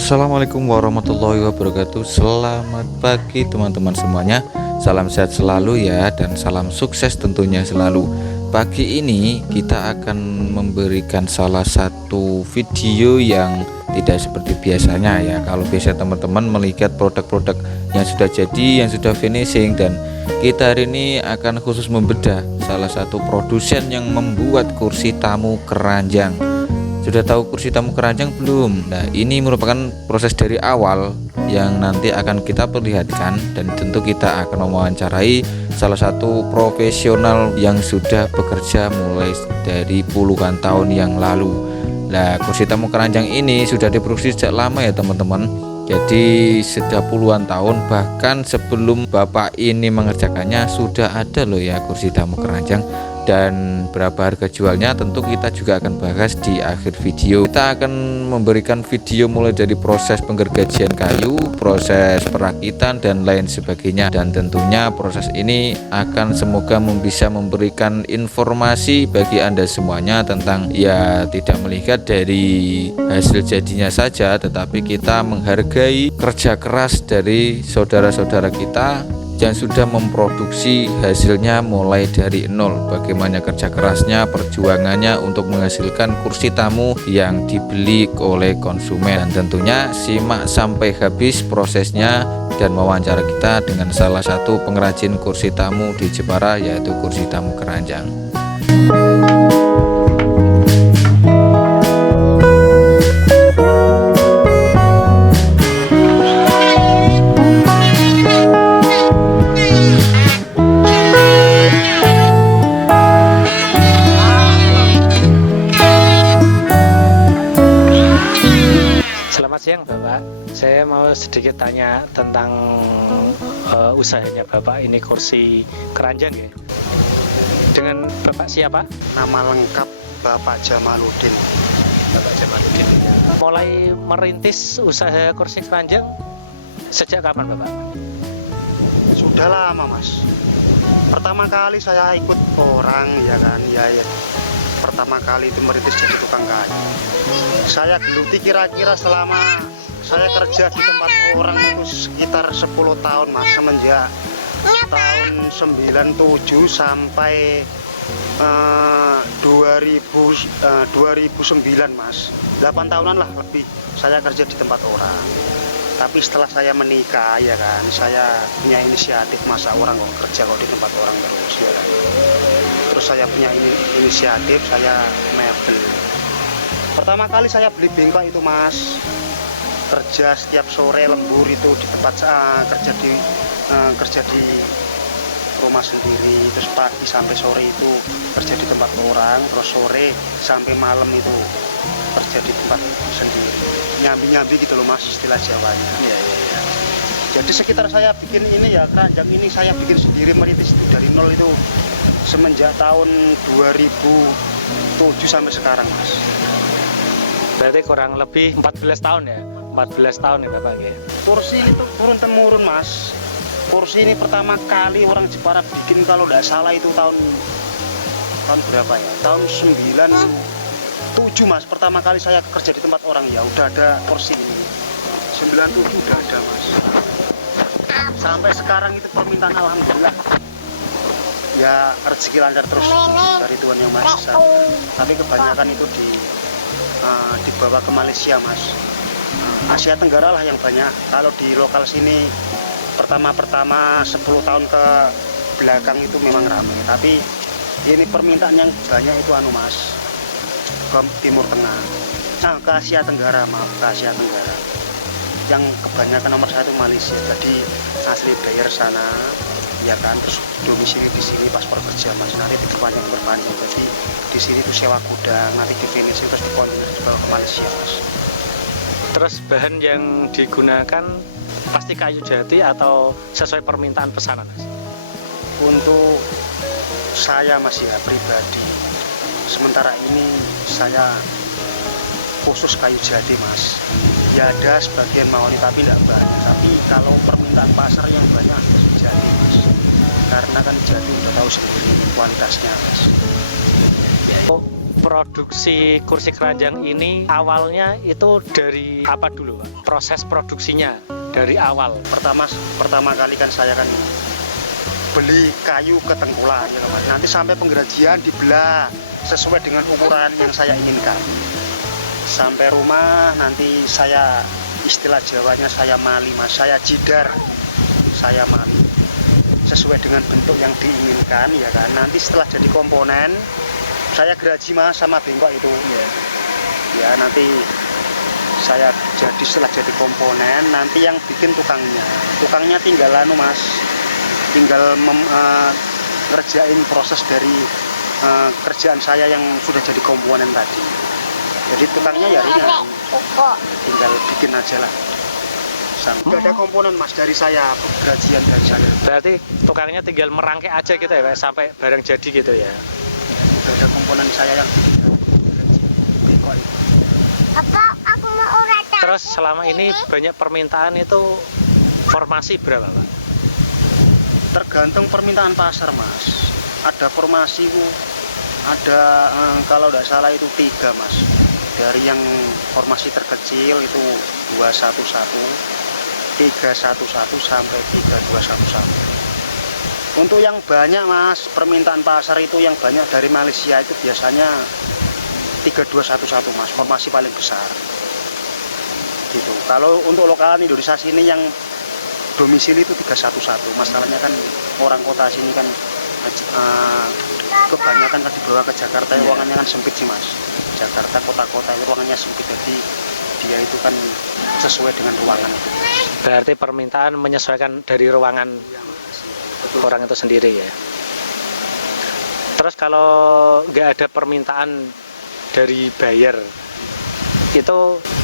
Assalamualaikum warahmatullahi wabarakatuh. Selamat pagi teman-teman semuanya. Salam sehat selalu ya, dan salam sukses tentunya selalu. Pagi ini kita akan memberikan salah satu video yang tidak seperti biasanya ya. Kalau biasa teman-teman melihat produk-produk yang sudah jadi, yang sudah finishing, dan kita hari ini akan khusus membedah salah satu produsen yang membuat kursi tamu keranjang. Sudah tahu kursi tamu keranjang belum? Nah, ini merupakan proses dari awal yang nanti akan kita perlihatkan, dan tentu kita akan mewawancarai salah satu profesional yang sudah bekerja mulai dari puluhan tahun yang lalu. Nah, kursi tamu keranjang ini sudah diproduksi sejak lama ya teman-teman. Jadi sudah puluhan tahun, bahkan sebelum bapak ini mengerjakannya sudah ada loh ya kursi tamu keranjang. Dan berapa harga jualnya tentu kita juga akan bahas di akhir video. Kita akan memberikan video mulai dari proses penggergajian kayu, proses perakitan, dan lain sebagainya. Dan tentunya proses ini akan semoga bisa memberikan informasi bagi Anda semuanya tentang ya tidak melihat dari hasil jadinya saja, tetapi kita menghargai kerja keras dari saudara-saudara kita yang sudah memproduksi hasilnya mulai dari nol. Bagaimana kerja kerasnya, perjuangannya untuk menghasilkan kursi tamu yang dibeli oleh konsumen. Dan tentunya simak sampai habis prosesnya dan wawancara kita dengan salah satu pengrajin kursi tamu di Jepara, yaitu kursi tamu keranjang. Selamat siang Bapak, saya mau sedikit tanya tentang usahanya Bapak ini kursi keranjang ya. Dengan Bapak siapa? Nama lengkap Bapak Jamaluddin. Bapak Jamaluddin. Mulai merintis usaha kursi keranjang sejak kapan Bapak? Sudah lama Mas. Pertama kali saya ikut orang ya kan, ya. Pertama kali itu merintis jadi tukang kayu. Saya geluti kira-kira selama saya kerja di tempat orang itu sekitar 10 tahun Mas, semenjak tahun 97 sampai 2009 Mas. 8 tahunan lah lebih saya kerja di tempat orang. Tapi setelah saya menikah ya kan, saya punya inisiatif, masa orang kok kerja kok di tempat orang terus ya kan. Terus saya punya inisiatif, saya mebel. Pertama kali saya beli bengkok itu Mas, kerja setiap sore lembur itu di tempat kerja di rumah sendiri, terus pagi sampai sore itu kerja di tempat orang, terus sore sampai malam itu kerja di tempat sendiri, nyambi-nyambi gitu loh Mas, istilah Jawanya. Ya. Jadi sekitar saya bikin ini ya, keranjang ini saya bikin sendiri, merintis itu dari nol itu semenjak tahun 2007 sampai sekarang Mas. Berarti kurang lebih 14 tahun ya? 14 tahun ya Bapak ya? Kursi Itu turun-temurun Mas. Kursi ini pertama kali orang Jepara bikin, kalau tidak salah itu tahun berapa ya? Tahun 97 Mas. Pertama kali saya kerja di tempat orang ya udah ada kursi ini. 97 udah ada Mas. Sampai sekarang itu permintaan alhamdulillah. Ya rezeki lancar terus dari Tuhan Yang Maha Esa. Tapi kebanyakan itu dibawa ke Malaysia Mas. Asia Tenggara lah yang banyak. Kalau di lokal sini pertama 10 tahun ke belakang itu memang ramai, tapi ini permintaan yang banyak itu Mas, ke Timur Tengah, ke Asia Tenggara, ke Asia Tenggara. Yang kebanyakan nomor 1 Malaysia, jadi asli daerah sana ya kan, terus domisili di sini pas kerja Mas, nanti diperpanjang, jadi di sini tuh sewa gudang, nanti di finish terus dikontainer dibawa ke Malaysia Mas. Terus bahan yang digunakan pasti kayu jati atau sesuai permintaan pesanan Mas? Untuk saya Mas ya pribadi, sementara ini saya khusus kayu jati Mas. Ya ada sebagian mahoni tapi tidak banyak, tapi kalau permintaan pasar yang banyak jati Mas, karena kan jati udah tahu sendiri kualitasnya Mas. produksi kursi keranjang ini awalnya itu dari apa dulu, Pak? Proses produksinya dari awal. Pertama kali kan saya kan beli kayu ke tengkulak ya Mas. Nanti sampai pengrajin dibelah sesuai dengan ukuran yang saya inginkan. Sampai rumah nanti saya, istilah Jawanya saya mali Mas, saya jidar, saya mali sesuai dengan bentuk yang diinginkan ya kan. Nanti setelah jadi komponen saya geraji Mas sama bengkok itu ya, nanti saya setelah jadi komponen nanti yang bikin tukangnya tinggal Mas, tinggal ngerjain proses dari kerjaan saya yang sudah jadi komponen tadi. Jadi tukangnya ya ringan, tinggal bikin aja lah. Sudah ada komponen Mas dari saya, gerajian dari saya. Berarti tukangnya tinggal merangkai aja gitu ya Pak, sampai barang jadi gitu ya. Sudah ada komponen saya yang bikin bengkok itu. Aku mau rata. Terus selama ini banyak permintaan itu formasi berapa Pak? Tergantung permintaan pasar Mas. Ada formasi itu, ada kalau tidak salah itu 3 Mas. Dari yang formasi terkecil itu 211, 311 sampai 3211. Untuk yang banyak Mas, permintaan pasar itu yang banyak dari Malaysia itu biasanya 3211 Mas, formasi paling besar. Gitu. Kalau untuk lokal Indonesia sini yang domisili itu 311. Masalahnya kan orang kota sini kan kebanyakan kan dibawa ke Jakarta, ruangannya kan sempit sih Mas. Jakarta kota-kota itu ruangannya sempit, jadi dia itu kan sesuai dengan ruangan itu. Berarti permintaan menyesuaikan dari ruangan orang itu sendiri ya. Terus kalau nggak ada permintaan dari buyer, itu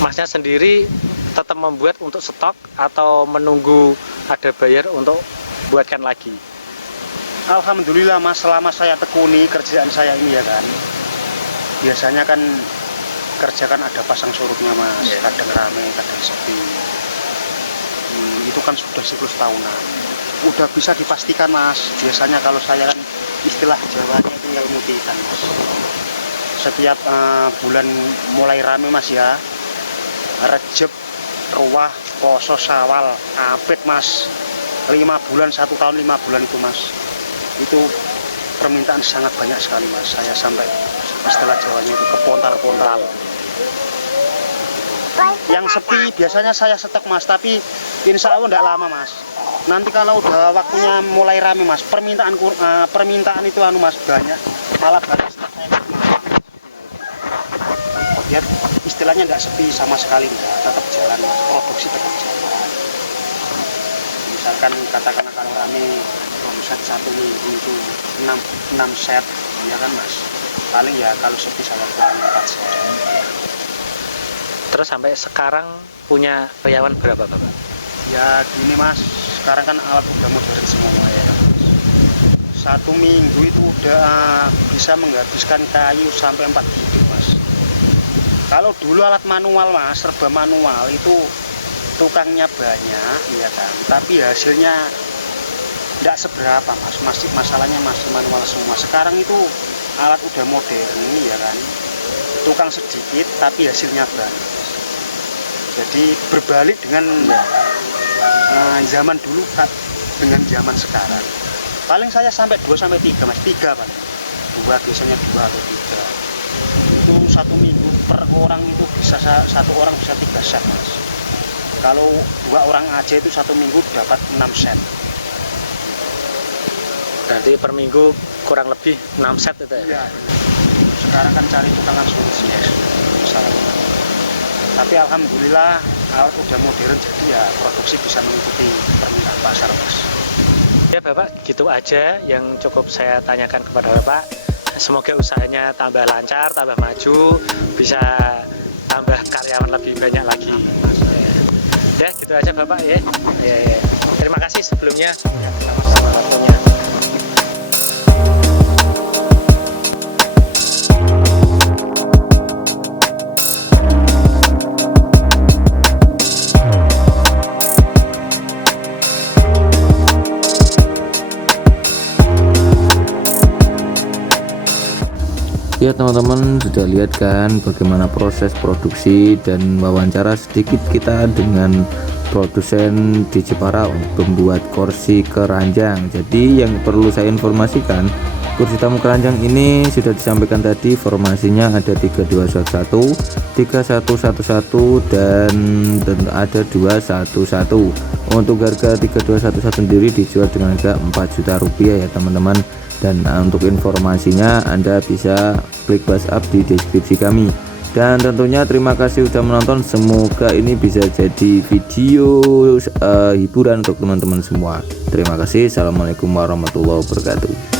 Masnya sendiri tetap membuat untuk stok atau menunggu ada buyer untuk buatkan lagi? Alhamdulillah Mas, selama saya tekuni kerjaan saya ini ya kan, biasanya kan kerja kan ada pasang surutnya Mas, kadang rame, kadang sepi. Itu kan sudah siklus tahunan. Udah bisa dipastikan Mas, biasanya kalau saya kan istilah Jawanya itu yang mutikan Mas. Setiap bulan mulai rame Mas ya, Rejeb, Ruah, Poso, Syawal, Abid Mas, 5 bulan, 1 tahun 5 bulan itu Mas. Itu permintaan sangat banyak sekali Mas, saya sampai istilah Jawanya itu kepontal-pontal. Yang sepi biasanya saya stok Mas, tapi insya Allah tidak lama Mas. Nanti kalau udah waktunya mulai rame Mas, permintaan itu Mas banyak, malah banyak stok saya. Ya, istilahnya tidak sepi sama sekali, tetap jalan Mas, produksi tetap jalan. Misalkan katakan kalau rame omset 1 minggu itu 6 set ya kan Mas, paling ya kalau sepi saya kurang 4 set. Terus sampai sekarang punya karyawan berapa Bapak? Ya gini Mas, sekarang kan alat udah modern semua ya kan Mas. 1 minggu itu udah bisa menghabiskan kayu sampai 4 bibit Mas. Kalau dulu alat manual Mas, serba manual itu tukangnya banyak ya kan, tapi hasilnya tidak seberapa Mas, masalahnya masih manual semua. Sekarang itu alat udah modern ya kan, tukang sedikit tapi hasilnya banyak. Jadi berbalik dengan zaman dulu dengan zaman sekarang. Paling saya sampai 2-3 Mas, 3 paling. 2 biasanya 2 atau 3. Itu 1 minggu per orang itu bisa 1 orang bisa 3 set Mas. Kalau 2 orang aja itu 1 minggu dapat 6 set. Berarti per minggu kurang lebih 6 set itu ya? Iya. Sekarang kan cari tukang kan sulit sih Mas. Masalahnya. Tapi alhamdulillah alat udah modern, jadi ya produksi bisa mengikuti permintaan pasar Mas. Ya Bapak, gitu aja yang cukup saya tanyakan kepada Bapak. Semoga usahanya tambah lancar, tambah maju, bisa tambah karyawan lebih banyak lagi. Ya gitu aja Bapak ya. Terima kasih sebelumnya. Sama-sama waktunya. Ya teman-teman sudah lihat kan bagaimana proses produksi dan wawancara sedikit kita dengan produsen di Jepara untuk membuat kursi keranjang. Jadi yang perlu saya informasikan, kursi tamu keranjang ini sudah disampaikan tadi, formasinya ada 3211, 3111 dan ada 211. Untuk harga 3211 sendiri dijual dengan harga 4 juta rupiah ya teman-teman. Dan untuk informasinya Anda bisa klik WhatsApp di deskripsi kami. Dan tentunya terima kasih sudah menonton. Semoga ini bisa jadi video hiburan untuk teman-teman semua. Terima kasih. Assalamualaikum warahmatullahi wabarakatuh.